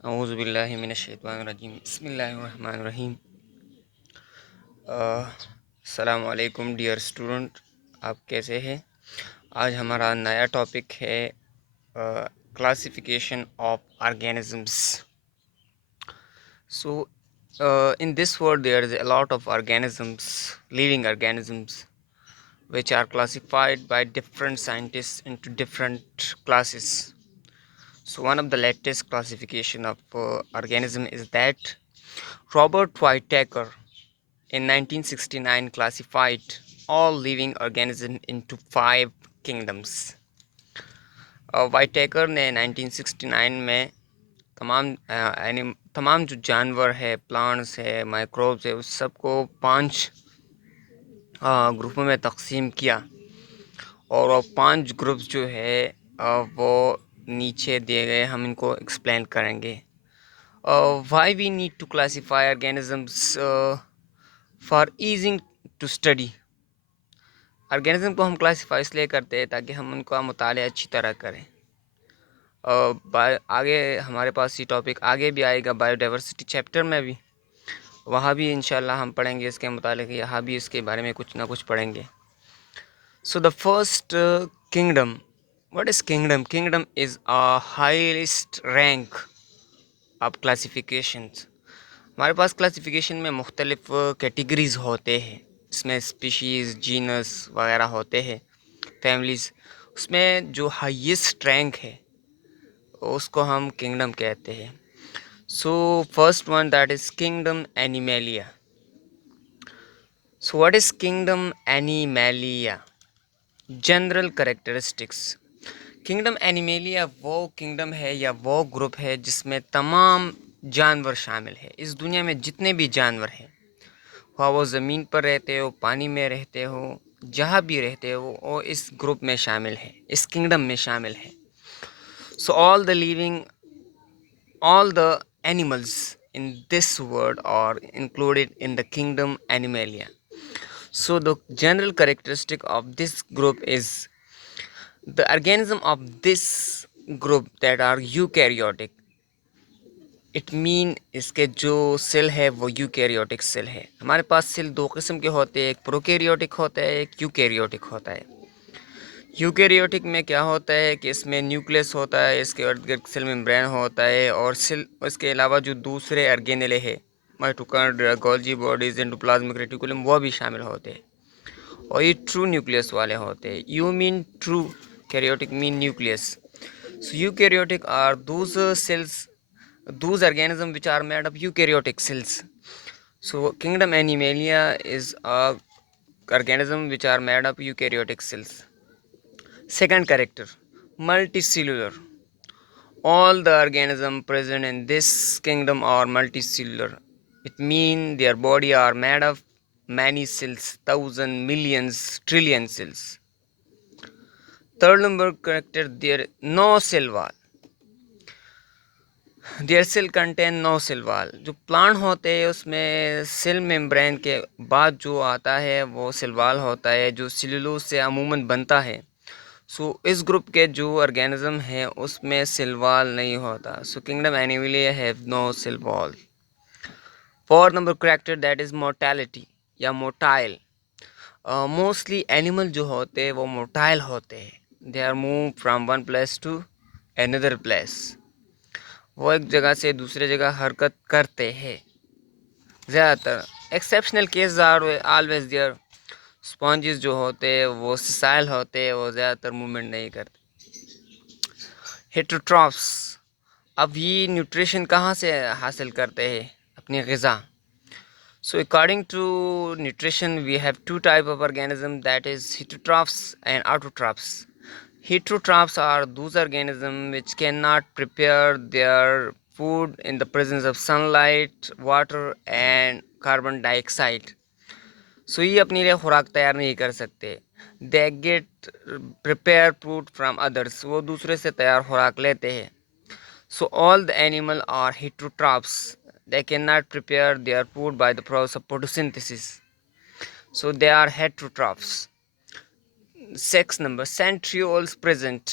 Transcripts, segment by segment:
औज़ुबिल्लाहि मिनश्शैतानिर्रजीम बिस्मिल्लाहिर्रहमानिर्रहीम। अस्सलामु अलैकुम डियर स्टूडेंट, आप कैसे हैं? आज हमारा नया टॉपिक है classification of organisms. So in this world there is a lot of organisms, living organisms, which are classified by different scientists into different classes. So one of the latest classification of organism is that Robert Whittaker in 1969 classified all living organisms into 5 kingdoms. वाइटेकर ने 1969 में तमाम जो जानवर है, plants है, microbes है, उस सबको 5 ग्रुपों में तकसीम किया। और वो 5 ग्रुप्स जो है वो नीचे दिए गए, हम इनको एक्सप्लेन करेंगे। Why we need to classify organisms for easing to study. Organism को हम क्लासीफाई इसलिए करते हैं ताकि हम उनका मुताला अच्छी तरह करें। आगे हमारे पास ये टॉपिक आगे भी आएगा बायोडाइवर्सिटी चैप्टर में भी, वहाँ भी इंशाल्लाह हम पढ़ेंगे इसके मुतालिक, यहाँ भी इसके बारे में कुछ ना कुछ पढ़ेंगे। So the first kingdom, what is kingdom? Kingdom is a highest rank of classifications. हमारे पास क्लासिफिकेशन में मुख्तलिफ कैटेगरीज होते हैं, इसमें स्पीशीज़, जीनस वगैरह होते हैं, फैमिलीज़। उसमें जो हाईएस्ट रैंक है उसको हम किंगडम कहते हैं। So first one that is kingdom animalia. So what is kingdom animalia? General characteristics. Kingdom animalia वो किंगडम है या वो ग्रुप है जिसमें तमाम जानवर शामिल है। इस दुनिया में जितने भी जानवर हैं, वहाँ वो ज़मीन पर रहते हो, पानी में रहते हो, जहाँ भी रहते हो, वो इस ग्रुप में शामिल है, इस किंगडम में शामिल है। सो all the animals in this world are included in the kingdom Animalia. So the general characteristic of this group is the organism of this group that are eukaryotic. It mean इसके जो cell है वो eukaryotic cell है। हमारे पास cell 2 किस्म के होते हैं, एक प्रोकैरियोटिक होता है, एक यूकैरियोटिक होता है। यूकैरियोटिक में क्या होता है कि इसमें न्यूक्लियस होता है, इसके इर्द गिर्द सेल मेम्ब्रेन होता है, और सेल इसके अलावा जो दूसरे ऑर्गेनेले है, mitochondria, Golgi bodies, endoplasmic reticulum, वो भी शामिल होते हैं, और ये ट्रू न्यूक्लियस वाले होते हैं। You mean true, karyotic mean nucleus. सो eukaryotic are those organisms which are made of eukaryotic cells. So kingdom Animalia is a organism which are made of eukaryotic cells. Second character, multicellular. All the organisms present in this kingdom are multicellular. It means their body are made of many cells, thousand, millions, trillion cells. Third number character, there no cell wall. There cell contain no cell wall. जो plant होते हैं उसमें cell membrane के बाद जो आता है वो सेल वाल होता है, जो सेलुलोज से अमूमन बनता है। सो इस ग्रुप के जो ऑर्गेनिज्म हैं उसमें सेल वाल नहीं होता। So kingdom animalia have no cell wall. Fourth number character that is mortality या मोटाइल। मोस्टली एनिमल जो होते हैं वो मोटाइल होते हैं। They are move from one place to another place. वो एक जगह से दूसरे जगह हरकत करते हैं ज़्यादातर। Exceptional case are always there. Sponges जो होते हैं वो सिसाइल होते हैं, वो ज़्यादातर मूवमेंट नहीं करते। हेटरोट्रॉफ्स, अब ये न्यूट्रिशन कहाँ से हासिल करते हैं? अपनी ग़िज़ा। So according to nutrition we have 2 type of organism, that is heterotrophs and autotrophs. Heterotrophs are those organisms which cannot prepare their food in the presence of sunlight, water and carbon dioxide. So ये अपने लिए खुराक तैयार नहीं कर सकते। They get prepare food from others. वो दूसरे से तैयार खुराक लेते हैं। So all the animal are heterotrophs. They cannot prepare their food by the process of photosynthesis. So they are heterotrophs. Sex number, centrioles present.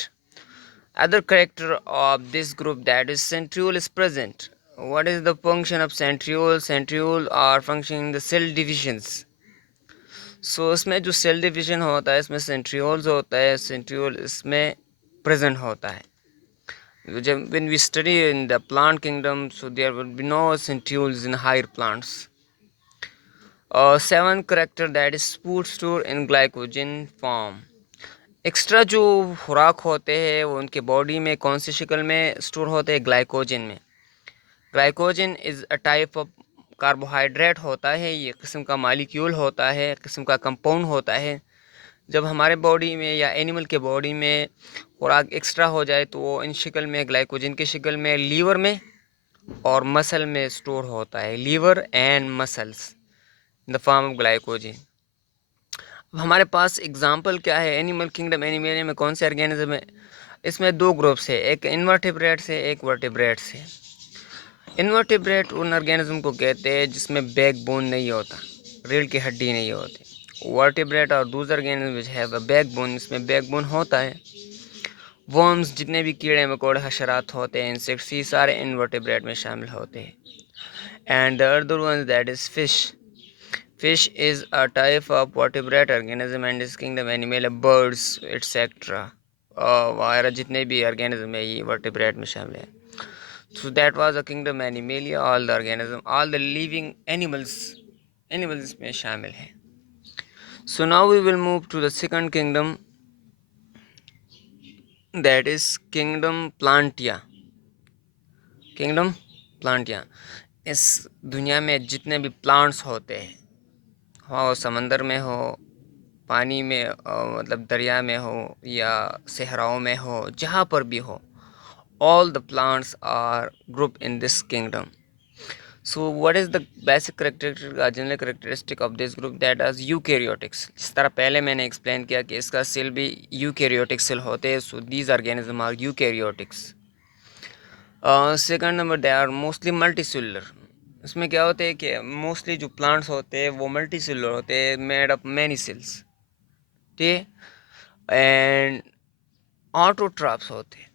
Other character of this group, that is centriole, is present. What is the function of centriole? Centriole are functioning the cell divisions. So इसमें जो cell division होता है इसमें centrioles होता है, centriole इसमें present होता है. जब when we study in the plant kingdom, so there will be no centrioles in higher plants. Seventh character, that is food store in glycogen form. Extra जो खुराक होते हैं वो उनके बॉडी में कौन सी शक्ल में स्टोर होते हैं? ग्लाइकोजन में. Glycogen is a type of carbohydrate होता है, ये किस्म का मालिक्यूल होता है, किस्म का कंपाउंड होता है. जब हमारे बॉडी में या एनिमल के बॉडी में खुराक एक्स्ट्रा हो जाए तो वो इन शक्ल में, ग्लाइकोजन की शक्ल में लीवर में और मसल में स्टोर होता है. Liver and muscles in the form of glycogen. अब हमारे पास एग्जांपल क्या है? एनिमल किंगडम, एनिमल में कौन से ऑर्गेनिज्म है? इसमें दो ग्रुप्स है, एक इनवर्टिब्रेट्स है, एक वर्टिब्रेट्स है. इनवर्टिब्रेट उन ऑर्गेनिज्म को कहते हैं जिसमें बैकबोन नहीं होता, रीढ़ की हड्डी नहीं होती. वर्टिब्रेट और दूसरा organism which have a backbone, इसमें बैकबोन होता है. वर्म्स, जितने भी कीड़े मकोड़े हशरात होते हैं, इंसेक्ट्स, ये सारे इनवर्टिब्रेट में शामिल होते हैं. And the other one, that is fish. Fish is a type of vertebrate organism and is kingdom animal, birds etc. वगैरह जितने भी organism है ये vertebrate में शामिल है. So that was the kingdom Animalia, all the organism, all the living animals में शामिल है. So now we will move to the second kingdom, that is kingdom Plantia. Kingdom Plantia. इस दुनिया में जितने भी प्लांट्स होते हैं, हो समंदर में हो, पानी में मतलब दरिया में हो या सहराओं में हो, जहाँ पर भी हो, all the plants are grouped in this kingdom. So what is the basic characteristic, general characteristic of this group? That is eukaryotics. जिस तरह पहले मैंने एक्सप्लेन किया कि इसका सेल भी यूकैरियोटिक सेल होते हैं. So these organisms are eukaryotics. Second number, they are mostly multicellular. इसमें क्या होता है कि मोस्टली जो प्लांट्स होते हैं वो मल्टीसेलुलर होते हैं, मेड ऑफ मैनी सेल्स. ठीक है. एंड ऑटोट्रॉप्स होते हैं.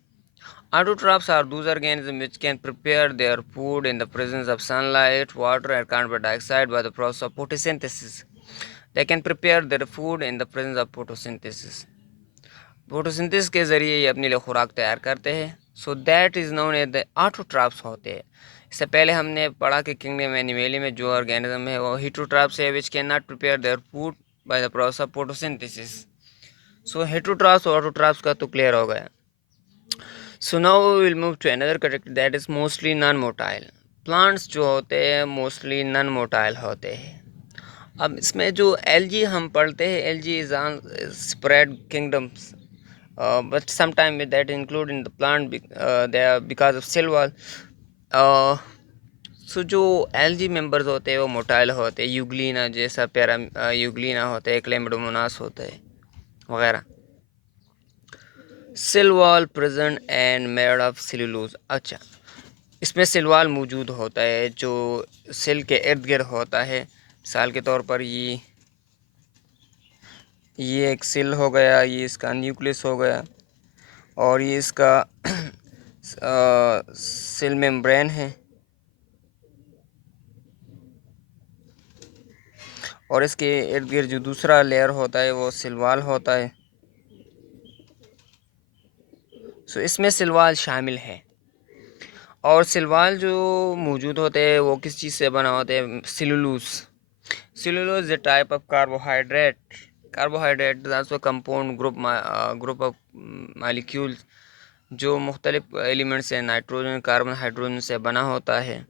Autotrophs are those organisms which can prepare their food in the presence of sunlight, water, and carbon dioxide by the process of photosynthesis. They can prepare their food in the presence of photosynthesis. Photosynthesis के ज़रिए ये अपने लिए खुराक तैयार करते हैं. So that is known as the autotrophs होते हैं. इससे पहले हमने पढ़ा कि किंगडम एनिमली में जो ऑर्गेनिज्म है वो हेटरोट्रॉप्स है, which can not prepare their food by the process of photosynthesis. So heterotrophs और ऑटोट्रॉप्स का तो क्लियर हो गया. So now we will move to another character, that is mostly non motile. Plants जो होते हैं मोस्टली नॉन मोटाइल होते हैं. अब इसमें जो एलजी हम पढ़ते हैं, LG is on spread kingdoms, but sometimes that include in the plant they are because of cell wall. सो जो एलजी मेंबर्स होते हैं वो मोटाइल होते हैं, यूग्लिना जैसा पैरा यूग्लिना होता है, क्लेमिडोमोनास होता है वगैरह. Cell wall present and made of cellulose. अच्छा, इसमें सेल वॉल मौजूद होता है जो सेल के इर्द गिर्द होता है. मिसाल के तौर पर ये एक सेल हो गया, ये इसका न्यूक्लियस हो गया, और ये इसका सेल मेम्ब्रेन है, और इसके इर्द गिर्द जो दूसरा लेयर होता है वो सेल वॉल होता है. सो इसमें सेल वॉल शामिल है. और सेल वॉल जो मौजूद होते हैं वो किस चीज़ से बना होते हैं? Cellulose. Cellulose is a type of carbohydrate. Carbohydrate is also compound group of molecules जो मुख्तलिफ एलिमेंट से, नाइट्रोजन, कार्बन, हाइड्रोजन से बना होता है.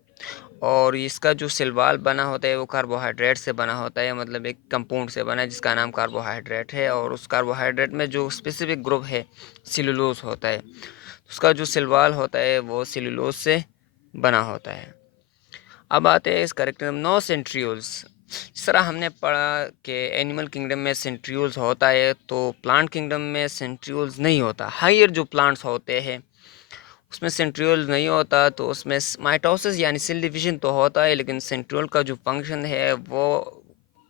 और इसका जो सेल वॉल बना होता है वो कार्बोहाइड्रेट से बना होता है, मतलब एक कंपाउंड से बना है जिसका नाम कार्बोहाइड्रेट है. और उस कार्बोहाइड्रेट में जो स्पेसिफिक ग्रुप है सेलुलोज होता है, उसका जो सेल वॉल होता है वो सेलुलोज से बना होता है. अब आते हैं इस करेक्टर नो सेंट्रियोल्स. जिस तरह हमने पढ़ा कि एनिमल किंगडम में सेंट्रियोल्स होता है, तो प्लांट किंगडम में सेंट्रियोल्स नहीं होता. हायर जो प्लांट्स होते हैं उसमें सेंट्रियोल नहीं होता, तो उसमें माइटोसिस यानी सेल डिवीजन तो होता है, लेकिन सेंट्रियोल का जो फंक्शन है वो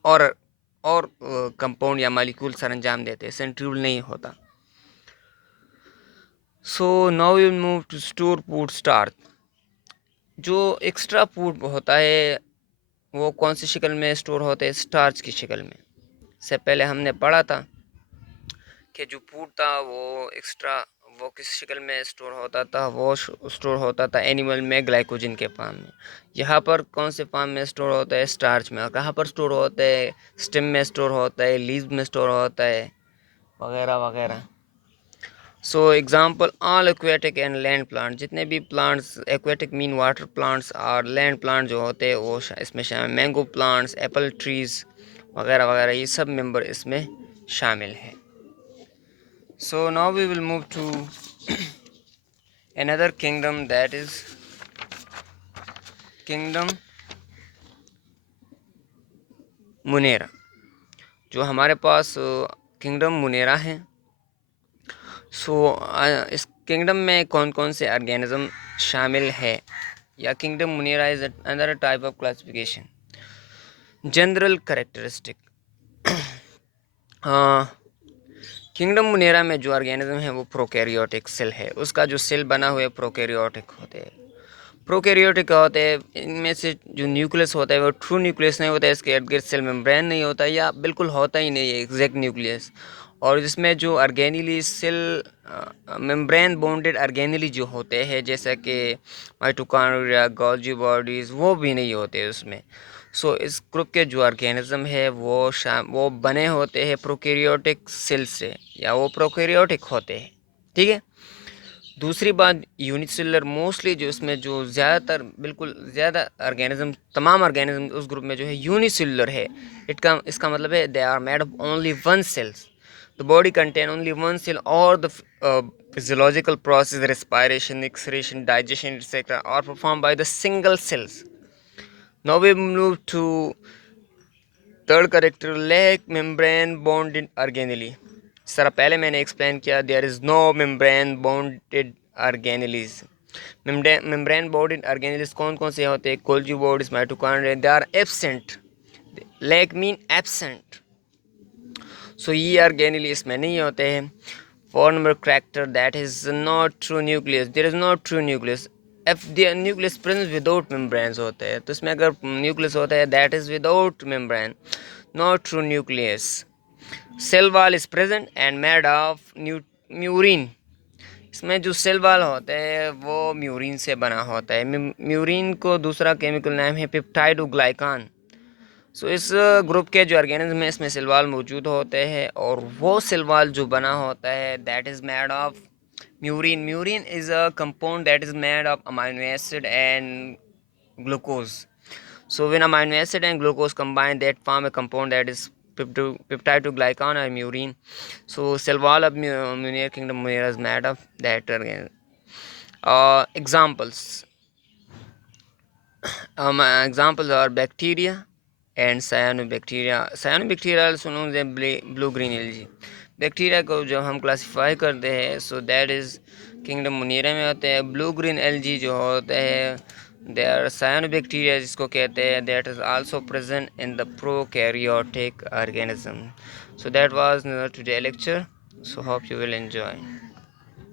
और कंपाउंड या मालिक्यूल सर अंजाम देते हैं, सेंट्रियोल नहीं होता. So now we will move to store food starch. जो एक्स्ट्रा फूड होता है वो कौन सी शक्ल में स्टोर होते हैं? स्टार्च की शक्ल में। से पहले हमने पढ़ा था कि जो फूड था वो एक्स्ट्रा वो किस शक्ल में स्टोर होता था? वो स्टोर होता था एनिमल में ग्लाइकोजन के फॉर्म में। यहाँ पर कौन से फॉर्म में स्टोर होता है? स्टार्च में। और कहाँ पर स्टोर होता है? स्टेम में स्टोर होता है, लीव्स में स्टोर होता है, वगैरह वगैरह। So example all aquatic and land plant, जितने भी plants, aquatic mean water plants और लैंड प्लांट जो होते हैं वो इसमें शामिल। मैंगो प्लांट्स, एप्पल ट्रीज वगैरह वगैरह, ये सब मेंबर इसमें शामिल है। So now we will move to another kingdom, that is kingdom Monera. जो हमारे पास किंगडम मुनेरा है, सो इस किंगडम में कौन कौन से ऑर्गेनिज्म शामिल है? या kingdom Monera is another type of classification. General characteristic, kingdom Monera में जो ऑर्गेनिज्म है वो प्रोकैरियोटिक सेल है। उसका जो सेल बना हुआ है प्रोकैरियोटिक होते हैं। प्रोकैरियोटिक होते हैं, इनमें से जो न्यूक्लियस होता है वो ट्रू न्यूक्लियस नहीं होता है, इसके इर्द गिर्द सेल मेम्ब्रेन नहीं होता या बिल्कुल होता ही नहीं है एग्जैक्ट न्यूक्लियस। और जिसमें जो ऑर्गेनिली सेल मेम्ब्रेन बॉन्डेड ऑर्गेनिली जो होते हैं, जैसे कि माइटोकॉन्ड्रिया, गोल्जी बॉडीज़, वो भी नहीं होते उसमें। सो इस ग्रुप के जो ऑर्गेनिज्म है वो बने होते हैं प्रोकैरियोटिक सेल से, या वो प्रोकैरियोटिक होते हैं। ठीक है। दूसरी बात, यूनिसेलुलर मोस्टली जो इसमें जो ज़्यादातर बिल्कुल ज़्यादा ऑर्गेनिज्म, तमाम ऑर्गेनिज्म उस ग्रुप में जो है यूनिसेलुलर है। इसका मतलब है they are made of only one cells. The body contain only one cell और the physiological process, respiration, excretion, digestion, etc. are performed by the single cells. Now we move to third character, lack membrane bonded organelle. Sir पहले मैंने explain किया there is no membrane bonded organelles. Membrane bonded organelles कौन कौन से होते हैं? Golgi bodies, mitochondria, they are absent. Lack mean absent. So ये organelle इसमें नहीं होते हैं। Four number character, that is not true nucleus, there is not true nucleus. If the nucleus present without membranes होते हैं, तो इसमें अगर न्यूक्लियस होता है that is without membrane, not true nucleus. Cell wall is present and made of murein. इसमें जो cell wall होता है वो म्यूरिन से बना होता है। म्यूरिन को दूसरा केमिकल नाम है पेप्टाइडोग्लाइकान। सो इस ग्रुप के जो ऑर्गेनिज्म है इसमें सेल वॉल मौजूद होते हैं, और वो सेल वॉल जो बना होता है that is made of murein. Murein is a compound that is made of amino acid and glucose. So when amino acid and glucose combine, that form a compound that is peptidoglycan or murine. So cell wall of Munir kingdom Munir is made of that again. Examples. Examples are bacteria and cyanobacteria. Cyanobacteria also known as blue green algae. Bacteria को जब हम classify करते हैं so that is kingdom Munira में होते हैं। Blue green algae जो होते हैं दे आर साइनोबैक्टीरिया जिसको कहते हैं, that is also present in the prokaryotic organism. So that was today lecture, so hope you will enjoy.